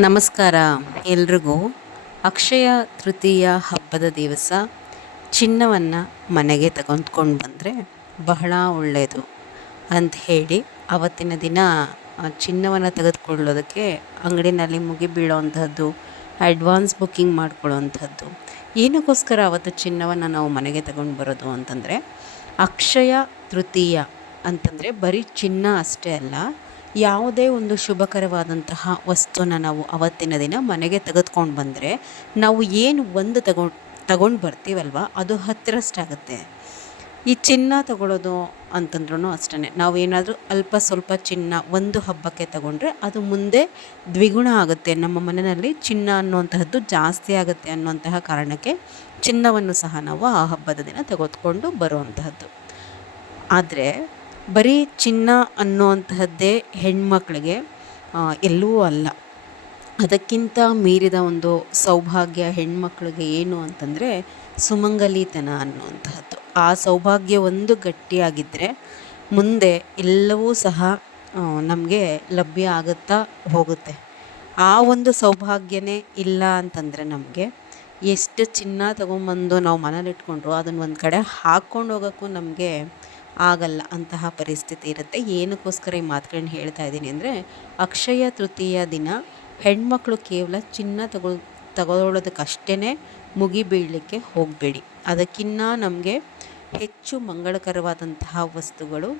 ನಮಸ್ಕಾರ ಎಲ್ರಿಗೂ. ಅಕ್ಷಯ ತೃತೀಯ ಹಬ್ಬದ ದಿವಸ ಚಿನ್ನವನ್ನು ಮನೆಗೆ ತೆಗೆದುಕೊಂಡು ಬಂದರೆ ಬಹಳ ಒಳ್ಳೆಯದು ಅಂತ ಹೇಳಿ ಅವತ್ತಿನ ದಿನ ಚಿನ್ನವನ್ನು ತೆಗೆದುಕೊಳ್ಳೋದಕ್ಕೆ ಅಂಗಡಿನಲ್ಲಿ ಮುಗಿಬೀಳೋವಂಥದ್ದು, ಅಡ್ವಾನ್ಸ್ ಬುಕ್ಕಿಂಗ್ ಮಾಡ್ಕೊಳ್ಳೋವಂಥದ್ದು. ಏನಕ್ಕೋಸ್ಕರ ಅವತ್ತು ಚಿನ್ನವನ್ನು ನಾವು ಮನೆಗೆ ತಗೊಂಡು ಬರೋದು ಅಂತಂದರೆ, ಅಕ್ಷಯ ತೃತೀಯ ಅಂತಂದರೆ ಬರೀ ಚಿನ್ನ ಅಷ್ಟೇ ಅಲ್ಲ, ಯಾವುದೇ ಒಂದು ಶುಭಕರವಾದಂತಹ ವಸ್ತುನ ನಾವು ಅವತ್ತಿನ ದಿನ ಮನೆಗೆ ತೆಗೆದುಕೊಂಡು ಬಂದರೆ ನಾವು ಏನು ಒಂದು ತಗೊಂಡು ಬರ್ತೀವಲ್ವ ಅದು ಹತ್ತಿರಷ್ಟಾಗುತ್ತೆ. ಈ ಚಿನ್ನ ತಗೊಳ್ಳೋದು ಅಂತಂದ್ರೂ ಅಷ್ಟೇ, ನಾವು ಏನಾದರೂ ಅಲ್ಪ ಸ್ವಲ್ಪ ಚಿನ್ನ ಒಂದು ಹಬ್ಬಕ್ಕೆ ತಗೊಂಡ್ರೆ ಅದು ಮುಂದೆ ದ್ವಿಗುಣ ಆಗುತ್ತೆ. ನಮ್ಮ ಮನೆಯಲ್ಲಿ ಚಿನ್ನ ಅನ್ನುವಂತಹದ್ದು ಜಾಸ್ತಿ ಆಗುತ್ತೆ ಅನ್ನುವಂತಹ ಕಾರಣಕ್ಕೆ ಚಿನ್ನವನ್ನು ಸಹ ನಾವು ಆ ಹಬ್ಬದ ದಿನ ತೆಗೆದುಕೊಂಡು ಬರುವಂತಹದ್ದು. ಆದರೆ ಬರೀ ಚಿನ್ನ ಅನ್ನುವಂತಹದ್ದೇ ಹೆಣ್ಮಕ್ಳಿಗೆ ಎಲ್ಲವೂ ಅಲ್ಲ. ಅದಕ್ಕಿಂತ ಮೀರಿದ ಒಂದು ಸೌಭಾಗ್ಯ ಹೆಣ್ಮಕ್ಳಿಗೆ ಏನು ಅಂತಂದರೆ ಸುಮಂಗಲಿತನ ಅನ್ನುವಂತಹದ್ದು. ಆ ಸೌಭಾಗ್ಯ ಒಂದು ಗಟ್ಟಿಯಾಗಿದ್ದರೆ ಮುಂದೆ ಎಲ್ಲವೂ ಸಹ ನಮಗೆ ಲಭ್ಯ ಆಗುತ್ತಾ ಹೋಗುತ್ತೆ. ಆ ಒಂದು ಸೌಭಾಗ್ಯನೇ ಇಲ್ಲ ಅಂತಂದರೆ ನಮಗೆ ಎಷ್ಟು ಚಿನ್ನ ತೊಗೊಂಬಂದು ನಾವು ಮನೇಲಿಟ್ಕೊಂಡ್ರು ಅದನ್ನು ಒಂದು ಕಡೆ ಹಾಕ್ಕೊಂಡು ಹೋಗೋಕ್ಕೂ ನಮಗೆ ಆಗಲ್ಲ, ಅಂತಹ ಪರಿಸ್ಥಿತಿ ಇರುತ್ತೆ. ಏನಕ್ಕೋಸ್ಕರ ಈ ಮಾತುಗಳನ್ನ ಹೇಳ್ತಾ ಇದ್ದೀನಿ ಅಂದರೆ, ಅಕ್ಷಯ ತೃತೀಯ ದಿನ ಹೆಣ್ಮಕ್ಳು ಕೇವಲ ಚಿನ್ನ ತಗೊಳ್ಳೋದಕ್ಕಷ್ಟೇ ಮುಗಿಬೀಳಲಿಕ್ಕೆ ಹೋಗಬೇಡಿ. ಅದಕ್ಕಿಂತ ನಮಗೆ ಹೆಚ್ಚು ಮಂಗಳಕರವಾದಂತಹ ವಸ್ತುಗಳು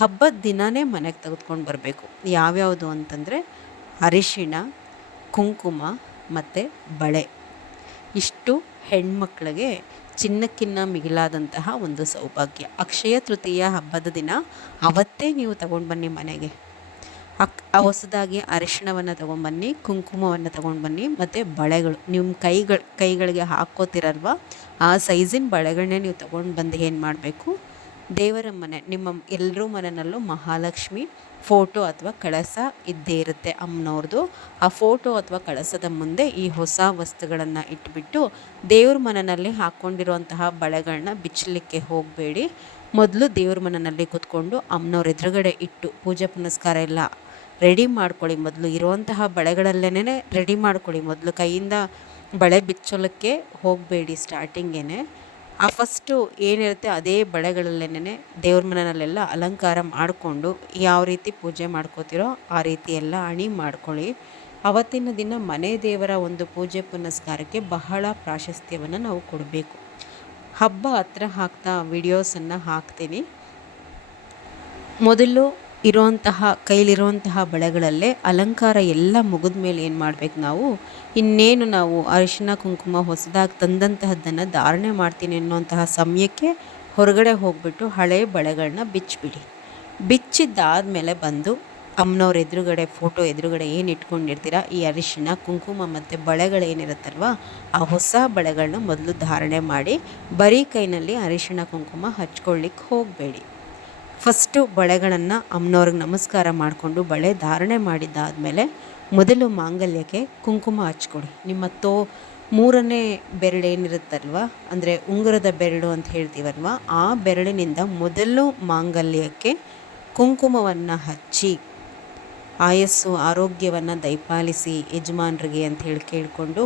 ಹಬ್ಬದ ದಿನವೇ ಮನೆಗೆ ತೆಗೆದುಕೊಂಡು ಬರಬೇಕು. ಯಾವ್ಯಾವುದು ಅಂತಂದರೆ ಅರಿಶಿಣ, ಕುಂಕುಮ ಮತ್ತು ಬಳೆ. ಇಷ್ಟು ಹೆಣ್ಮಕ್ಳಿಗೆ ಚಿನ್ನಕ್ಕಿನ್ನ ಮಿಗಿಲಾದಂತಹ ಒಂದು ಸೌಭಾಗ್ಯ. ಅಕ್ಷಯ ತೃತೀಯ ಹಬ್ಬದ ದಿನ ಅವತ್ತೇ ನೀವು ತಗೊಂಡು ಬನ್ನಿ ಮನೆಗೆ. ಹೊಸದಾಗಿ ಅರಿಶಿಣವನ್ನು ತೊಗೊಂಡ್ಬನ್ನಿ, ಕುಂಕುಮವನ್ನು ತೊಗೊಂಡು ಬನ್ನಿ, ಮತ್ತು ಬಳೆಗಳು ನಿಮ್ಮ ಕೈಗಳಿಗೆ ಹಾಕ್ಕೋತಿರಲ್ವ ಆ ಸೈಜಿನ ಬಳೆಗಳನ್ನೇ ನೀವು ತೊಗೊಂಡು ಬಂದು ಏನು ಮಾಡಬೇಕು, ದೇವರ ಮನೆ, ನಿಮ್ಮ ಎಲ್ಲರೂ ಮನೆಯಲ್ಲೂ ಮಹಾಲಕ್ಷ್ಮಿ ಫೋಟೋ ಅಥವಾ ಕಳಸ ಇದ್ದೇ ಇರುತ್ತೆ ಅಮ್ಮನವ್ರದ್ದು. ಆ ಫೋಟೋ ಅಥವಾ ಕಳಸದ ಮುಂದೆ ಈ ಹೊಸ ವಸ್ತುಗಳನ್ನು ಇಟ್ಬಿಟ್ಟು ದೇವ್ರ ಮನೆಯಲ್ಲಿ ಹಾಕ್ಕೊಂಡಿರುವಂತಹ ಬಳೆಗಳನ್ನ ಬಿಚ್ಚಲಿಕ್ಕೆ ಹೋಗಬೇಡಿ. ಮೊದಲು ದೇವ್ರ ಮನೆಯಲ್ಲಿ ಕೂತ್ಕೊಂಡು ಅಮ್ಮನವ್ರ ಎದುರುಗಡೆ ಇಟ್ಟು ಪೂಜೆ ಪುನಸ್ಕಾರ ಎಲ್ಲ ರೆಡಿ ಮಾಡ್ಕೊಳ್ಳಿ. ಮೊದಲು ಇರುವಂತಹ ಬಳೆಗಳಲ್ಲೇ ರೆಡಿ ಮಾಡ್ಕೊಳ್ಳಿ. ಮೊದಲು ಕೈಯಿಂದ ಬಳೆ ಬಿಚ್ಚೋಲಕ್ಕೆ ಹೋಗಬೇಡಿ ಸ್ಟಾರ್ಟಿಂಗೇ. ಆ ಫಸ್ಟು ಏನಿರುತ್ತೆ ಅದೇ ಬಳೆಗಳಲ್ಲೇನೆ ದೇವ್ರ ಮನೆಯಲ್ಲೆಲ್ಲ ಅಲಂಕಾರ ಮಾಡಿಕೊಂಡು ಯಾವ ರೀತಿ ಪೂಜೆ ಮಾಡ್ಕೋತಿರೋ ಆ ರೀತಿ ಎಲ್ಲ ಅಣಿ ಮಾಡ್ಕೊಳ್ಳಿ. ಅವತ್ತಿನ ದಿನ ಮನೆ ದೇವರ ಒಂದು ಪೂಜೆ ಪುನಸ್ಕಾರಕ್ಕೆ ಬಹಳ ಪ್ರಾಶಸ್ತ್ಯವನ್ನು ನಾವು ಕೊಡಬೇಕು. ಹಬ್ಬ ಹತ್ರ ಹಾಕ್ತಾ ವಿಡಿಯೋಸನ್ನು ಹಾಕ್ತೀನಿ. ಮೊದಲು ಇರುವಂತಹ ಕೈಲಿರುವಂತಹ ಬಳೆಗಳಲ್ಲೇ ಅಲಂಕಾರ ಎಲ್ಲ ಮುಗಿದ ಮೇಲೆ ಏನು ಮಾಡಬೇಕು, ಇನ್ನೇನು ನಾವು ಅರಿಶಿನ ಕುಂಕುಮ ಹೊಸದಾಗಿ ತಂದಂತಹದ್ದನ್ನು ಧಾರಣೆ ಮಾಡ್ತೀನಿ ಅನ್ನುವಂತಹ ಸಮಯಕ್ಕೆ ಹೊರಗಡೆ ಹೋಗ್ಬಿಟ್ಟು ಹಳೆ ಬಳೆಗಳನ್ನ ಬಿಚ್ಚಿಬಿಡಿ. ಬಿಚ್ಚಿದ್ದಾದಮೇಲೆ ಬಂದು ಅಮ್ಮನವ್ರ ಎದುರುಗಡೆ ಫೋಟೋ ಎದುರುಗಡೆ ಏನು ಇಟ್ಕೊಂಡಿರ್ತೀರ ಈ ಅರಿಶಿನ ಕುಂಕುಮ ಮತ್ತು ಬಳೆಗಳೇನಿರುತ್ತಲ್ವ ಆ ಹೊಸ ಬಳೆಗಳನ್ನ ಮೊದಲು ಧಾರಣೆ ಮಾಡಿ ಬರೀ ಕೈನಲ್ಲಿ ಅರಿಶಿನ ಕುಂಕುಮ ಹಚ್ಕೊಳ್ಳಿಕ್ಕೆ ಹೋಗಬೇಡಿ. ಫಸ್ಟು ಬಳೆಗಳನ್ನು ಅಮ್ಮನವ್ರಿಗೆ ನಮಸ್ಕಾರ ಮಾಡಿಕೊಂಡು ಬಳೆ ಧಾರಣೆ ಮಾಡಿದ್ದಾದಮೇಲೆ ಮೊದಲು ಮಾಂಗಲ್ಯಕ್ಕೆ ಕುಂಕುಮ ಹಚ್ಕೊಡಿ. ನಿಮ್ಮ ಮೂರನೇ ಬೆರಳೇನಿರುತ್ತಲ್ವ, ಅಂದರೆ ಉಂಗುರದ ಬೆರಳು ಅಂತ ಹೇಳ್ತೀವಲ್ವ, ಆ ಬೆರಳಿನಿಂದ ಮೊದಲು ಮಾಂಗಲ್ಯಕ್ಕೆ ಕುಂಕುಮವನ್ನು ಹಚ್ಚಿ ಆಯಸ್ಸು ಆರೋಗ್ಯವನ್ನು ದಯಪಾಲಿಸಿ ಯಜಮಾನರಿಗೆ ಅಂತ ಹೇಳಿ ಕೇಳಿಕೊಂಡು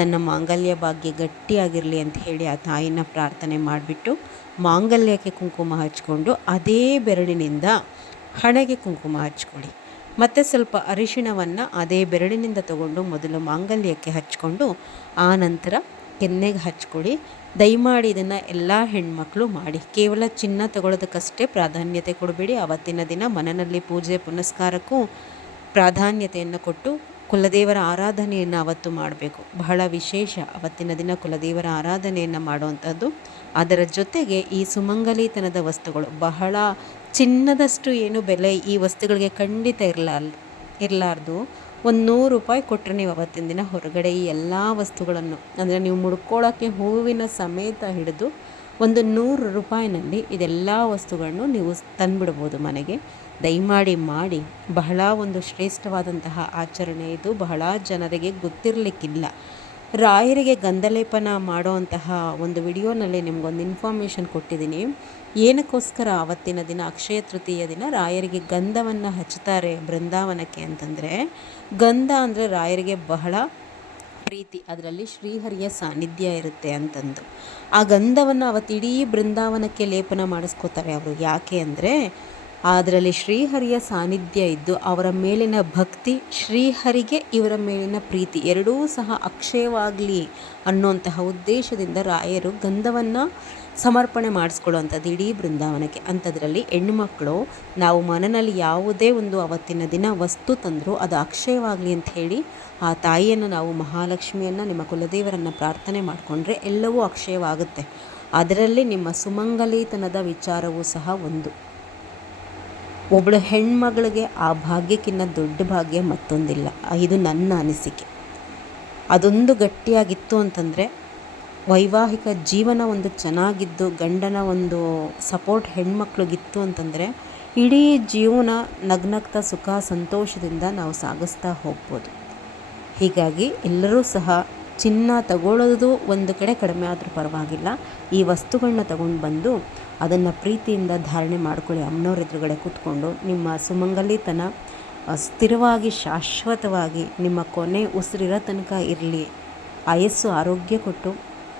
ನನ್ನ ಮಾಂಗಲ್ಯ ಭಾಗ್ಯ ಗಟ್ಟಿಯಾಗಿರಲಿ ಅಂತ ಹೇಳಿ ಆ ತಾಯಿನ ಪ್ರಾರ್ಥನೆ ಮಾಡಿಬಿಟ್ಟು ಮಾಂಗಲ್ಯಕ್ಕೆ ಕುಂಕುಮ ಹಚ್ಕೊಂಡು ಅದೇ ಬೆರಳಿನಿಂದ ಹಣೆಗೆ ಕುಂಕುಮ ಹಚ್ಕೊಳ್ಳಿ. ಮತ್ತು ಸ್ವಲ್ಪ ಅರಿಶಿಣವನ್ನು ಅದೇ ಬೆರಳಿನಿಂದ ತಗೊಂಡು ಮೊದಲು ಮಾಂಗಲ್ಯಕ್ಕೆ ಹಚ್ಕೊಂಡು ಆ ನಂತರ ಕೆನ್ನೆಗೆ ಹಚ್ಕೊಳ್ಳಿ. ದಯಮಾಡಿ ಇದನ್ನು ಎಲ್ಲ ಹೆಣ್ಮಕ್ಳು ಮಾಡಿ. ಕೇವಲ ಚಿನ್ನ ತಗೊಳ್ಳೋದಕ್ಕಷ್ಟೇ ಪ್ರಾಧಾನ್ಯತೆ ಕೊಡಬೇಡಿ. ಅವತ್ತಿನ ದಿನ ಮನೆಯಲ್ಲಿ ಪೂಜೆ ಪುನಸ್ಕಾರಕ್ಕೂ ಪ್ರಾಧಾನ್ಯತೆಯನ್ನು ಕೊಟ್ಟು ಕುಲದೇವರ ಆರಾಧನೆಯನ್ನು ಅವತ್ತು ಮಾಡಬೇಕು. ಬಹಳ ವಿಶೇಷ ಅವತ್ತಿನ ದಿನ ಕುಲದೇವರ ಆರಾಧನೆಯನ್ನು ಮಾಡುವಂಥದ್ದು. ಅದರ ಜೊತೆಗೆ ಈ ಸುಮಂಗಲಿತನದ ವಸ್ತುಗಳು ಬಹಳ ಚಿನ್ನದಷ್ಟು ಏನು ಬೆಲೆ ಈ ವಸ್ತುಗಳಿಗೆ ಖಂಡಿತ ಇರಲಾರ್ದು. ಒಂದು 100 ರೂಪಾಯಿ ಕೊಟ್ಟರೆ ನೀವು ಅವತ್ತಿನ ದಿನ ಹೊರಗಡೆ ಈ ಎಲ್ಲ ವಸ್ತುಗಳನ್ನು, ಅಂದರೆ ನೀವು ಮುಡ್ಕೊಳ್ಳೋಕ್ಕೆ ಹೂವಿನ ಸಮೇತ ಹಿಡಿದು ಒಂದು 100 ರೂಪಾಯಿನಲ್ಲಿ ಇದೆಲ್ಲ ವಸ್ತುಗಳನ್ನು ನೀವು ತಂದುಬಿಡ್ಬೋದು ಮನೆಗೆ. ದಯಮಾಡಿ ಮಾಡಿ. ಬಹಳ ಒಂದು ಶ್ರೇಷ್ಠವಾದಂತಹ ಆಚರಣೆ ಇದು. ಬಹಳ ಜನರಿಗೆ ಗೊತ್ತಿರಲಿಕ್ಕಿಲ್ಲ. ರಾಯರಿಗೆ ಗಂಧಲೇಪನ ಮಾಡೋವಂತಹ ಒಂದು ವಿಡಿಯೋನಲ್ಲಿ ನಿಮಗೊಂದು ಇನ್ಫಾರ್ಮೇಷನ್ ಕೊಟ್ಟಿದ್ದೀನಿ. ಏನಕ್ಕೋಸ್ಕರ ಆವತ್ತಿನ ದಿನ ಅಕ್ಷಯ ತೃತೀಯ ದಿನ ರಾಯರಿಗೆ ಗಂಧವನ್ನು ಹಚ್ಚುತ್ತಾರೆ ಬೃಂದಾವನಕ್ಕೆ ಅಂತಂದರೆ, ಗಂಧ ಅಂದರೆ ರಾಯರಿಗೆ ಬಹಳ ಪ್ರೀತಿ, ಅದರಲ್ಲಿ ಶ್ರೀಹರಿಯ ಸಾನ್ನಿಧ್ಯ ಇರುತ್ತೆ ಅಂತಂದು ಆ ಗಂಧವನ್ನು ಅವತ್ತು ಇಡೀ ಬೃಂದಾವನಕ್ಕೆ ಲೇಪನ ಮಾಡಿಸ್ಕೋತಾರೆ ಅವರು. ಯಾಕೆ ಅಂದರೆ ಅದರಲ್ಲಿ ಶ್ರೀಹರಿಯ ಸಾನ್ನಿಧ್ಯ ಇದ್ದು ಅವರ ಮೇಲಿನ ಭಕ್ತಿ, ಶ್ರೀಹರಿಗೆ ಇವರ ಮೇಲಿನ ಪ್ರೀತಿ ಎರಡೂ ಸಹ ಅಕ್ಷಯವಾಗಲಿ ಅನ್ನುವಂತಹ ಉದ್ದೇಶದಿಂದ ರಾಯರು ಗಂಧವನ್ನು ಸಮರ್ಪಣೆ ಮಾಡಿಸ್ಕೊಳ್ಳುವಂಥದ್ದು ಇಡೀ ಬೃಂದಾವನಕ್ಕೆ. ಅಂಥದ್ರಲ್ಲಿ ಹೆಣ್ಣುಮಕ್ಕಳು ನಾವು ಮನೆಯಲ್ಲಿ ಯಾವುದೇ ಒಂದು ಅವತ್ತಿನ ದಿನ ವಸ್ತು ತಂದರೂ ಅದು ಅಕ್ಷಯವಾಗಲಿ ಅಂತ ಹೇಳಿ ಆ ತಾಯಿಯನ್ನು, ನಾವು ಮಹಾಲಕ್ಷ್ಮಿಯನ್ನು, ನಿಮ್ಮ ಕುಲದೇವರನ್ನು ಪ್ರಾರ್ಥನೆ ಮಾಡಿಕೊಂಡ್ರೆ ಎಲ್ಲವೂ ಅಕ್ಷಯವಾಗುತ್ತೆ. ಅದರಲ್ಲಿ ನಿಮ್ಮ ಸುಮಂಗಲಿತನದ ವಿಚಾರವೂ ಸಹ ಒಂದು. ಒಬ್ಬಳು ಹೆಣ್ಮಗಳಿಗೆ ಆ ಭಾಗ್ಯಕ್ಕಿಂತ ದೊಡ್ಡ ಭಾಗ್ಯ ಮತ್ತೊಂದಿಲ್ಲ. ಇದು ನನ್ನ ಅನಿಸಿಕೆ. ಅದೊಂದು ಗಟ್ಟಿಯಾಗಿತ್ತು ಅಂತಂದರೆ, ವೈವಾಹಿಕ ಜೀವನ ಒಂದು ಚೆನ್ನಾಗಿದ್ದು ಗಂಡನ ಒಂದು ಸಪೋರ್ಟ್ ಹೆಣ್ಮಕ್ಳಿಗಿತ್ತು ಅಂತಂದರೆ ಇಡೀ ಜೀವನ ನಗ್ನಗ್ತಾ ಸುಖ ಸಂತೋಷದಿಂದ ನಾವು ಸಾಗಿಸ್ತಾ ಹೋಗ್ಬೋದು. ಹೀಗಾಗಿ ಎಲ್ಲರೂ ಸಹ ಚಿನ್ನ ತಗೊಳ್ಳೋದು ಒಂದು ಕಡೆ ಕಡಿಮೆ ಆದರೂ ಪರವಾಗಿಲ್ಲ, ಈ ವಸ್ತುಗಳನ್ನ ತಗೊಂಡು ಬಂದು ಅದನ್ನು ಪ್ರೀತಿಯಿಂದ ಧಾರಣೆ ಮಾಡ್ಕೊಳ್ಳಿ. ಅಮ್ಮನವ್ರ ಎದುರುಗಡೆ ಕೂತ್ಕೊಂಡು ನಿಮ್ಮ ಸುಮಂಗಲಿತನ ಸ್ಥಿರವಾಗಿ ಶಾಶ್ವತವಾಗಿ ನಿಮ್ಮ ಕೊನೆ ಉಸಿರಿರೋ ತನಕ ಇರಲಿ, ಆಯಸ್ಸು ಆರೋಗ್ಯ ಕೊಟ್ಟು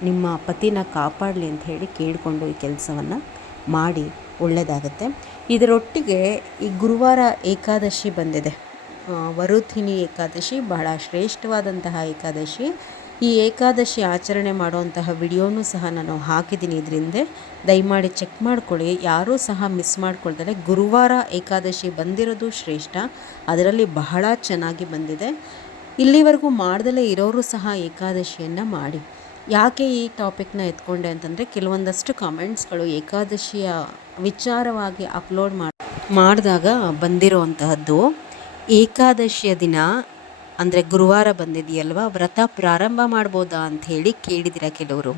ನಿಮ್ಮ ಪತಿನ ಕಾಪಾಡಲಿ ಅಂತ ಹೇಳಿ ಕೇಳಿಕೊಂಡು ಈ ಕೆಲಸವನ್ನು ಮಾಡಿ ಒಳ್ಳೆಯದಾಗುತ್ತೆ. ಇದರೊಟ್ಟಿಗೆ ಈ ಗುರುವಾರ ಏಕಾದಶಿ ಬಂದಿದೆ, ವರುಥಿನಿ ಏಕಾದಶಿ, ಬಹಳ ಶ್ರೇಷ್ಠವಾದಂತಹ ಏಕಾದಶಿ. ಈ ಏಕಾದಶಿ ಆಚರಣೆ ಮಾಡುವಂತಹ ವಿಡಿಯೋನೂ ಸಹ ನಾನು ಹಾಕಿದ್ದೀನಿ. ಇದರಿಂದ ದಯಮಾಡಿ ಚೆಕ್ ಮಾಡ್ಕೊಳ್ಳಿ, ಯಾರೂ ಸಹ ಮಿಸ್ ಮಾಡ್ಕೊಳ್ತಾರೆ. ಗುರುವಾರ ಏಕಾದಶಿ ಬಂದಿರೋದು ಶ್ರೇಷ್ಠ, ಅದರಲ್ಲಿ ಬಹಳ ಚೆನ್ನಾಗಿ ಬಂದಿದೆ. ಇಲ್ಲಿವರೆಗೂ ಮಾಡ್ದಲೇ ಇರೋರು ಸಹ ಏಕಾದಶಿಯನ್ನು ಮಾಡಿ. ಯಾಕೆ ಈ ಟಾಪಿಕ್ನ ಎತ್ಕೊಂಡೆ ಅಂತಂದರೆ, ಕೆಲವೊಂದಷ್ಟು ಕಾಮೆಂಟ್ಸ್ಗಳು ಏಕಾದಶಿಯ ವಿಚಾರವಾಗಿ ಅಪ್ಲೋಡ್ ಮಾಡಿದಾಗ ಬಂದಿರೋವಂತಹದ್ದು. ಏಕಾದಶಿಯ ದಿನ ಅಂದರೆ ಗುರುವಾರ ಬಂದಿದೆಯಲ್ವ, ವ್ರತ ಪ್ರಾರಂಭ ಮಾಡ್ಬೋದಾ ಅಂಥೇಳಿ ಕೇಳಿದಿರ ಕೆಲವರು.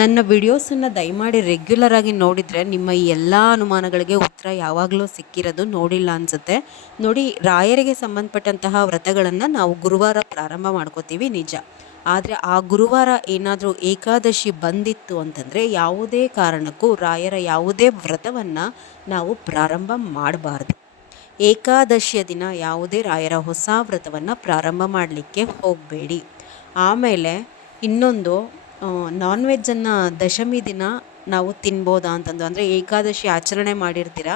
ನನ್ನ ವಿಡಿಯೋಸನ್ನು ದಯಮಾಡಿ ರೆಗ್ಯುಲರಾಗಿ ನೋಡಿದರೆ ನಿಮ್ಮ ಈ ಎಲ್ಲ ಅನುಮಾನಗಳಿಗೆ ಉತ್ತರ ಯಾವಾಗಲೂ ಸಿಕ್ಕಿರೋದು ನೋಡಿಲ್ಲ ಅನಿಸುತ್ತೆ. ನೋಡಿ, ರಾಯರಿಗೆ ಸಂಬಂಧಪಟ್ಟಂತಹ ವ್ರತಗಳನ್ನು ನಾವು ಗುರುವಾರ ಪ್ರಾರಂಭ ಮಾಡ್ಕೋತೀವಿ ನಿಜ. ಆದರೆ ಆ ಗುರುವಾರ ಏನಾದರೂ ಏಕಾದಶಿ ಬಂದಿತ್ತು ಅಂತಂದರೆ ಯಾವುದೇ ಕಾರಣಕ್ಕೂ ರಾಯರ ಯಾವುದೇ ವ್ರತವನ್ನು ನಾವು ಪ್ರಾರಂಭ ಮಾಡಬಾರ್ದು. ಏಕಾದಶಿಯ ದಿನ ಯಾವುದೇ ರಾಯರ ಹೊಸ ವ್ರತವನ್ನು ಪ್ರಾರಂಭ ಮಾಡಲಿಕ್ಕೆ ಹೋಗಬೇಡಿ. ಆಮೇಲೆ ಇನ್ನೊಂದು, ನಾನ್ ವೆಜ್ಜನ್ನು ದಶಮಿ ದಿನ ನಾವು ತಿನ್ಬೋದಾ ಅಂತಂದು, ಅಂದರೆ ಏಕಾದಶಿ ಆಚರಣೆ ಮಾಡಿರ್ತೀರ,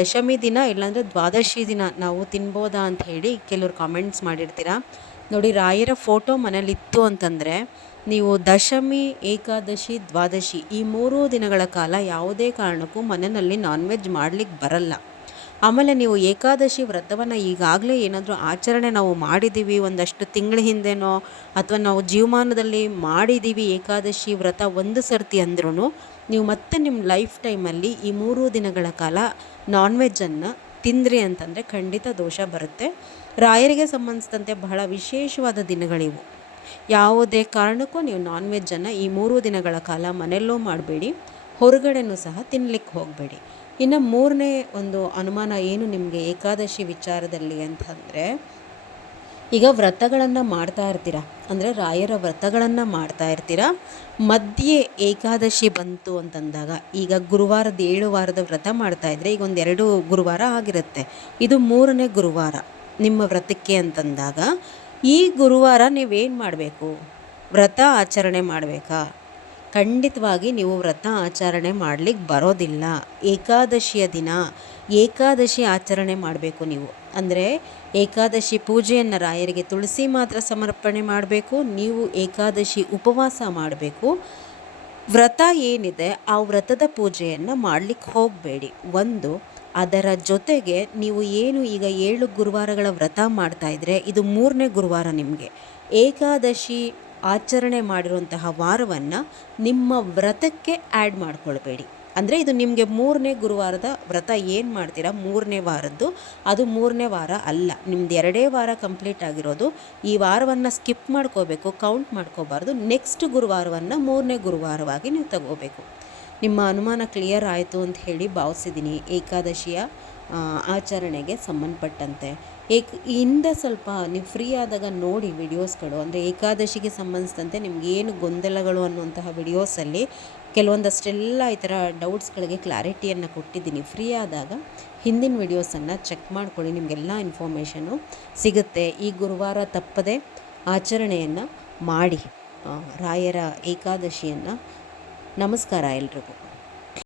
ದಶಮಿ ದಿನ ಇಲ್ಲಾಂದರೆ ದ್ವಾದಶಿ ದಿನ ನಾವು ತಿನ್ಬೋದಾ ಅಂತ ಹೇಳಿ ಕೆಲವರು ಕಾಮೆಂಟ್ಸ್ ಮಾಡಿರ್ತೀರ. ನೋಡಿ, ರಾಯರ ಫೋಟೋ ಮನೇಲಿತ್ತು ಅಂತಂದರೆ ನೀವು ದಶಮಿ, ಏಕಾದಶಿ, ದ್ವಾದಶಿ ಈ 3 ದಿನಗಳ ಕಾಲ ಯಾವುದೇ ಕಾರಣಕ್ಕೂ ಮನೆಯಲ್ಲಿ ನಾನ್ ವೆಜ್ ಮಾಡಲಿಕ್ಕೆ ಬರಲ್ಲ. ಆಮೇಲೆ ನೀವು ಏಕಾದಶಿ ವ್ರತವನ್ನು ಈಗಾಗಲೇ ಏನಾದರೂ ಆಚರಣೆ ನಾವು ಮಾಡಿದ್ದೀವಿ ಒಂದಷ್ಟು ತಿಂಗಳ ಹಿಂದೆನೋ, ಅಥವಾ ನಾವು ಜೀವಮಾನದಲ್ಲಿ ಮಾಡಿದ್ದೀವಿ ಏಕಾದಶಿ ವ್ರತ ಒಂದು ಸರ್ತಿ ಅಂದ್ರೂ ನೀವು ಮತ್ತೆ ನಿಮ್ಮ ಲೈಫ್ ಟೈಮಲ್ಲಿ ಈ 3 ದಿನಗಳ ಕಾಲ ನಾನ್ ವೆಜ್ಜನ್ನು ತಿಂದ್ರಿ ಅಂತಂದರೆ ಖಂಡಿತ ದೋಷ ಬರುತ್ತೆ. ರಾಯರಿಗೆ ಸಂಬಂಧಿಸಿದಂತೆ ಬಹಳ ವಿಶೇಷವಾದ ದಿನಗಳಿವು. ಯಾವುದೇ ಕಾರಣಕ್ಕೂ ನೀವು ನಾನ್ ವೆಜ್ಜನ್ನು ಈ 3 ದಿನಗಳ ಕಾಲ ಮನೆಯಲ್ಲೂ ಮಾಡಬೇಡಿ, ಹೊರಗಡೆನೂ ಸಹ ತಿನ್ನಲಿಕ್ಕೆ ಹೋಗಬೇಡಿ. ಇನ್ನು 3ನೇ ಒಂದು ಅನುಮಾನ ಏನು ನಿಮಗೆ ಏಕಾದಶಿ ವಿಚಾರದಲ್ಲಿ ಅಂತಂದರೆ, ಈಗ ವ್ರತಗಳನ್ನು ಮಾಡ್ತಾ ಇರ್ತೀರ, ಅಂದರೆ ರಾಯರ ವ್ರತಗಳನ್ನು ಮಾಡ್ತಾ ಇರ್ತೀರ, ಮಧ್ಯೆ ಏಕಾದಶಿ ಬಂತು ಅಂತಂದಾಗ, ಈಗ ಗುರುವಾರದ 7 ವಾರದ ವ್ರತ ಮಾಡ್ತಾಯಿದ್ರೆ ಈಗ 1-2 ಗುರುವಾರ ಆಗಿರುತ್ತೆ, ಇದು 3ನೇ ಗುರುವಾರ ನಿಮ್ಮ ವ್ರತಕ್ಕೆ ಅಂತಂದಾಗ, ಈ ಗುರುವಾರ ನೀವೇನು ಮಾಡಬೇಕು? ವ್ರತ ಆಚರಣೆ ಮಾಡಬೇಕಾ? ಖಂಡಿತವಾಗಿ ನೀವು ವ್ರತ ಆಚರಣೆ ಮಾಡಲಿಕ್ಕೆ ಬರೋದಿಲ್ಲ. ಏಕಾದಶಿಯ ದಿನ ಏಕಾದಶಿ ಆಚರಣೆ ಮಾಡಬೇಕು ನೀವು. ಅಂದರೆ ಏಕಾದಶಿ ಪೂಜೆಯನ್ನು ರಾಯರಿಗೆ ತುಳಸಿ ಮಾತ್ರ ಸಮರ್ಪಣೆ ಮಾಡಬೇಕು. ನೀವು ಏಕಾದಶಿ ಉಪವಾಸ ಮಾಡಬೇಕು. ವ್ರತ ಏನಿದೆ ಆ ವ್ರತದ ಪೂಜೆಯನ್ನು ಮಾಡಲಿಕ್ಕೆ ಹೋಗಬೇಡಿ. ಒಂದು, ಅದರ ಜೊತೆಗೆ ನೀವು ಏನು ಈಗ 7 ಗುರುವಾರಗಳ ವ್ರತ ಮಾಡ್ತಾಯಿದ್ರೆ ಇದು 3ನೇ ಗುರುವಾರ ನಿಮಗೆ. ಏಕಾದಶಿ ಆಚರಣೆ ಮಾಡಿರುವಂತಹ ವಾರವನ್ನು ನಿಮ್ಮ ವ್ರತಕ್ಕೆ ಆ್ಯಡ್ ಮಾಡ್ಕೊಳ್ಬೇಡಿ. ಅಂದರೆ ಇದು ನಿಮಗೆ 3ನೇ ಗುರುವಾರದ ವ್ರತ ಏನು ಮಾಡ್ತೀರಾ 3ನೇ ವಾರದ್ದು, ಅದು 3ನೇ ವಾರ ಅಲ್ಲ, ನಿಮ್ದು 2 ವಾರ ಕಂಪ್ಲೀಟ್ ಆಗಿರೋದು. ಈ ವಾರವನ್ನು ಸ್ಕಿಪ್ ಮಾಡ್ಕೋಬೇಕು, ಕೌಂಟ್ ಮಾಡ್ಕೋಬಾರ್ದು. ನೆಕ್ಸ್ಟ್ ಗುರುವಾರವನ್ನು 3ನೇ ಗುರುವಾರವಾಗಿ ನೀವು ತಗೋಬೇಕು. ನಿಮ್ಮ ಅನುಮಾನ ಕ್ಲಿಯರ್ ಆಯಿತು ಅಂತ ಹೇಳಿ ಭಾವಿಸಿದ್ದೀನಿ. ಏಕಾದಶಿಯ ಆಚರಣೆಗೆ ಸಂಬಂಧಪಟ್ಟಂತೆ ಹಿಂದೆ ಸ್ವಲ್ಪ ನೀವು ಫ್ರೀ ಆದಾಗ ನೋಡಿ ವಿಡಿಯೋಸ್ಗಳು, ಅಂದರೆ ಏಕಾದಶಿಗೆ ಸಂಬಂಧಿಸಿದಂತೆ ನಿಮಗೇನು ಗೊಂದಲಗಳು ಅನ್ನುವಂತಹ ವಿಡಿಯೋಸಲ್ಲಿ ಕೆಲವೊಂದಷ್ಟೆಲ್ಲ ಈ ಥರ ಡೌಟ್ಸ್ಗಳಿಗೆ ಕ್ಲಾರಿಟಿಯನ್ನು ಕೊಟ್ಟಿದ್ದೀನಿ. ಫ್ರೀ ಆದಾಗ ಹಿಂದಿನ ವಿಡಿಯೋಸನ್ನು ಚೆಕ್ ಮಾಡ್ಕೊಳ್ಳಿ, ನಿಮಗೆಲ್ಲ ಇನ್ಫಾರ್ಮೇಷನು ಸಿಗುತ್ತೆ. ಈ ಗುರುವಾರ ತಪ್ಪದೆ ಆಚರಣೆಯನ್ನು ಮಾಡಿ ರಾಯರ ಏಕಾದಶಿಯನ್ನು. ನಮಸ್ಕಾರ ಎಲ್ರಿಗೂ.